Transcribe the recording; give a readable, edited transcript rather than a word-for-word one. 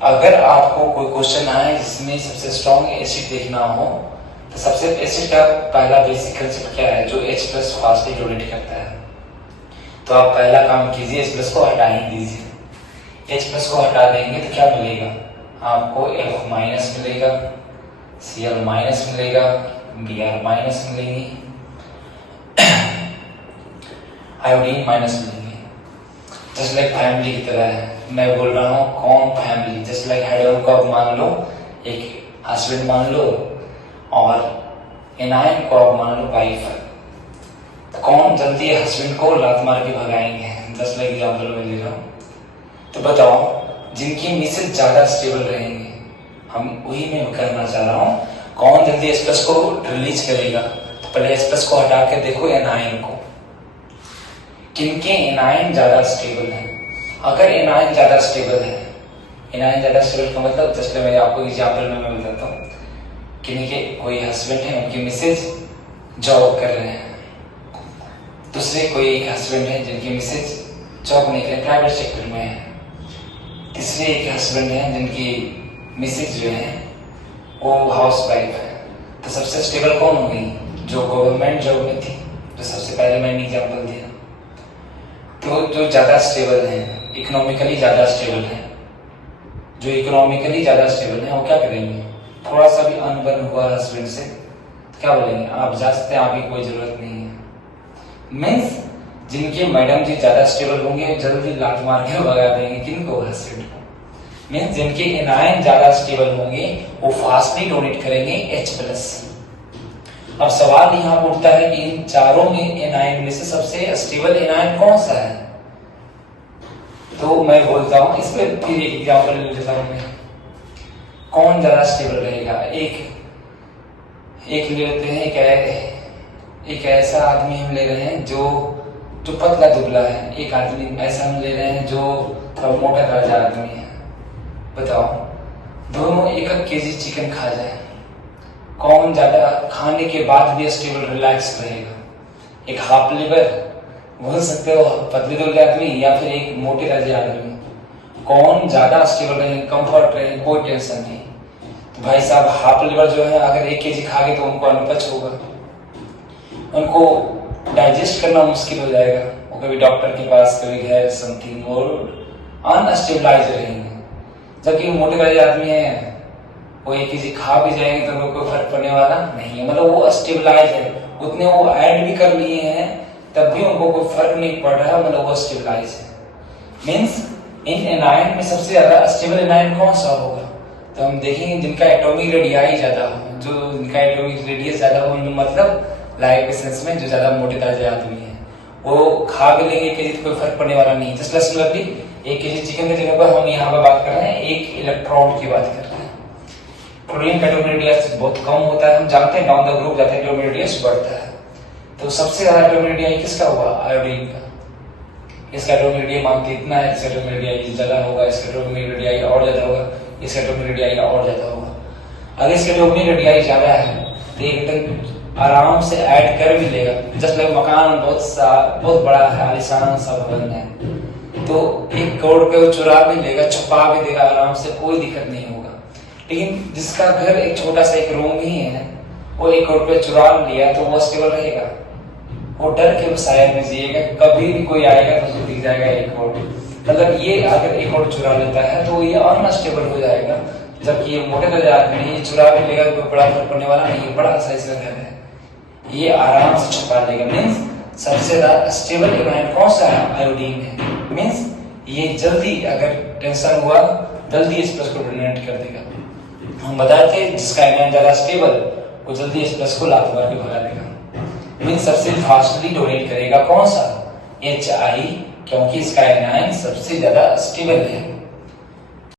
अगर आपको कोई क्वेश्चन आए जिसमें सबसे स्ट्रॉन्ग एसिड देखना हो तो सबसे एसिड का पहला बेसिक कंसेप्ट क्या है, जो H प्लस फास्टली डोनेट करता है। तो आप पहला काम कीजिए, H प्लस को हटा ही दीजिए। H प्लस को हटा देंगे तो क्या मिलेगा आपको, F माइनस मिलेगा, Cl माइनस मिलेगा, Br माइनस मिलेंगी, आयोडीन माइनस मिलेंगे। जस्ट लाइक फैमिली की तरह है, मैं बोल रहा हूँ कौन फैमिली, जस्ट लाइक हेड को मान लो एक हस्बैंड मान लो और एनायन को आप मान लो वाइफ है, तो कौन जल्दी हस्बैंड को लात मार के भगाएंगे, जस्ट लाइक एग्जाम्पल में ले रहा हूँ। तो बताओ जिनकी मिसेज ज्यादा स्टेबल रहेंगे, हम वही मैं करना चाह रहा हूँ, कौन जल्दी एच प्लस को रिलीज करेगा। तो पहले एच प्लस को हटा के देखो एनायन को, किनके एनायन ज्यादा स्टेबल है। अगर एनायन ज्यादा स्टेबल है, एनायन ज्यादा स्टेबल का मतलब जस्ट मैं आपको एग्जाम्पल में मैं बताता हूँ, किनके कोई हस्बैंड है उनकी मिसेज जॉब कर रहे हैं, दूसरे कोई एक हस्बैंड है जिनकी मिसेज जॉब नहीं कर रहे, प्राइवेट सेक्टर में है, तीसरे एक हस्बैंड है जिनकी मिसेज जो है वो हाउस वाइफ है। तो सबसे स्टेबल कौन हो गई, जो गवर्नमेंट जॉब में थी, जो सबसे पहले मैंने एग्जाम्पल दिया। तो जो ज्यादा स्टेबल है, इकोनॉमिकली ज्यादा स्टेबल है, जो इकोनॉमिकली ज्यादा स्टेबल है वो क्या करेंगे, थोड़ा सा भी अनबन हुआ हस्बैंड से तो क्या बोलेंगे, आप जा सकते हैं, आपकी कोई जरूरत नहीं है। मीन्स जिनके मैडम जी ज्यादा स्टेबल होंगे जल्दी लात मार के भगा देंगे किनको, हस्बैंड को। मीन्स जिनके एनायन ज्यादा स्टेबल होंगे वो फास्टली डोनेट करेंगे H प्लस। अब सवाल यहाँ उठता है कि इन चारों में एनायन में से सबसे स्टेबल एनायन कौन सा है। तो मैं बोलता हूँ इस पर फिर एक एग्जाम्पल ले लेता हूँ मैं, कौन ज्यादा स्टेबल रहेगा। एक ले लेते हैं, एक ऐसा आदमी हम ले रहे हैं जो पतला दुबला है, एक आदमी ऐसा हम ले रहे हैं जो थोड़ा मोटा ताजा आदमी है। बताओ दोनों 1 केजी चिकन खा जाए, कौन ज्यादा खाने के बाद भी स्टेबल रिलैक्स रहेगा। एक हाफ लिवर बोल सकते हो पतले दुबले आदमी, या फिर एक मोटे ताजे आदमी, कौन ज्यादा स्टेबल रहेगा, कंफर्ट रहेगा, कोई टेंशन नहीं। तो भाई साहब हाफ लिवर जो है अगर 1 केजी खा गए तो उनको अनपच होगा, उनको डाइजेस्ट करना मुश्किल हो जाएगा, वो कभी डॉक्टर के पास कभी घर समथिंग और अनस्टेबलाइज रहेंगे। जबकि मोटे ताजे आदमी है वो 1 केजी खा भी जाएंगे तो उनको कोई फर्क पड़ने वाला नहीं है, मतलब वो स्टेबलाइज है, उतने वो ऐड भी कर लिए हैं तब भी उनको कोई फर्क नहीं पड़ रहा, मतलब वो स्टेबलाइज है। मीन्स इन एनायन में सबसे ज्यादा स्टेबल एनायन कौन सा होगा, तो हम देखेंगे जिनका एटॉमिक रेडियाई ज्यादा हो, जो जिनका एटॉमिक रेडियस ज्यादा हो, मतलब लाइफ एसेंस में जो ज्यादा मोटे ताजे आदमी है वो खा भी लेंगे 1 केजी तो कोई फर्क पड़ने वाला नहीं। जस्ट सिमिलरली 1 केजी चिकन के जगह पर हम यहाँ पर बात कर रहे हैं 1 इलेक्ट्रॉन की बात कर रहे हैं। प्रोटीन का एटॉमिक रेडियस बहुत कम होता है, हम जानते हैं डाउन द ग्रुप जाते हैं एटॉमिक रेडियस बढ़ता है। तो सबसे ज्यादा एटॉमिक रेडियस किसका हुआ, आयोडीन का। इसका एटॉमिक रेडियस मानते इतना है, इसका एटॉमिक रेडियस ज्यादा होगा, इसका एटॉमिक रेडियस और ज्यादा होगा, इसका एटॉमिक रेडियस और ज्यादा होगा। अगर इसका एटॉमिक रेडियस ज्यादा है तो एक आराम से ऐड कर भी लेगा। जस्ट लाइक मकान बहुत बड़ा है, आलीशान सा भवन है, तो 1 करोड़ रुपए वो चुरा भी लेगा, छुपा भी देगा आराम से, कोई दिक्कत नहीं होगा। लेकिन जिसका घर एक छोटा सा एक रूम ही है, वो 1 करोड़ रुपए चुरा लिया तो वो स्टेबल रहेगा, वो डर के शायद में जिएगा, कभी भी कोई आएगा तो उसको दिख जाएगा 1 करोड़। मतलब ये अगर 1 करोड़ चुरा लेता है तो ये अनस्टेबल हो जाएगा, जबकि ये मोटे ताजे आदमी ये चुरा भी लेगा तो बड़ा फर्क पड़ने वाला नहीं, बड़ा साइज का घर है, ये आराम से छुपा लेगा। मीन्स सबसे ज्यादा स्टेबल एनायन कौन सा है, आयोडीन है। मीन्स ये जल्दी अगर टेंशन हुआ जल्दी इस प्लस को डोनेट कर देगा। हम बताते हैं जिसका एनायन ज्यादा स्टेबल वो जल्दी इस प्लस को लात मार के भगा देगा। मीन्स सबसे फास्टली डोनेट करेगा कौन सा, HI, क्योंकि इसका एनायन सबसे ज्यादा स्टेबल है।